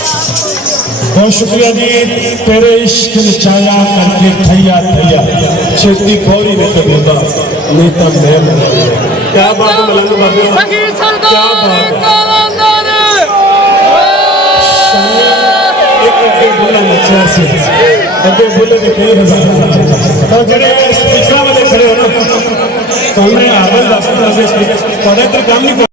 बहुत शुक्रिया जी, तेरे इश्क छाया करके थैया थैया छेती पौड़ी ने तो देता नहीं तब मैं क्या बात है मलंग बाबू, क्या बात है। एक अगे बोला मच्छर से अगे बोले तो कई हजार और जड़े स्पीकर वाले खड़े हो ना तो हमने आवाज रास्ते स्पीकर काम नहीं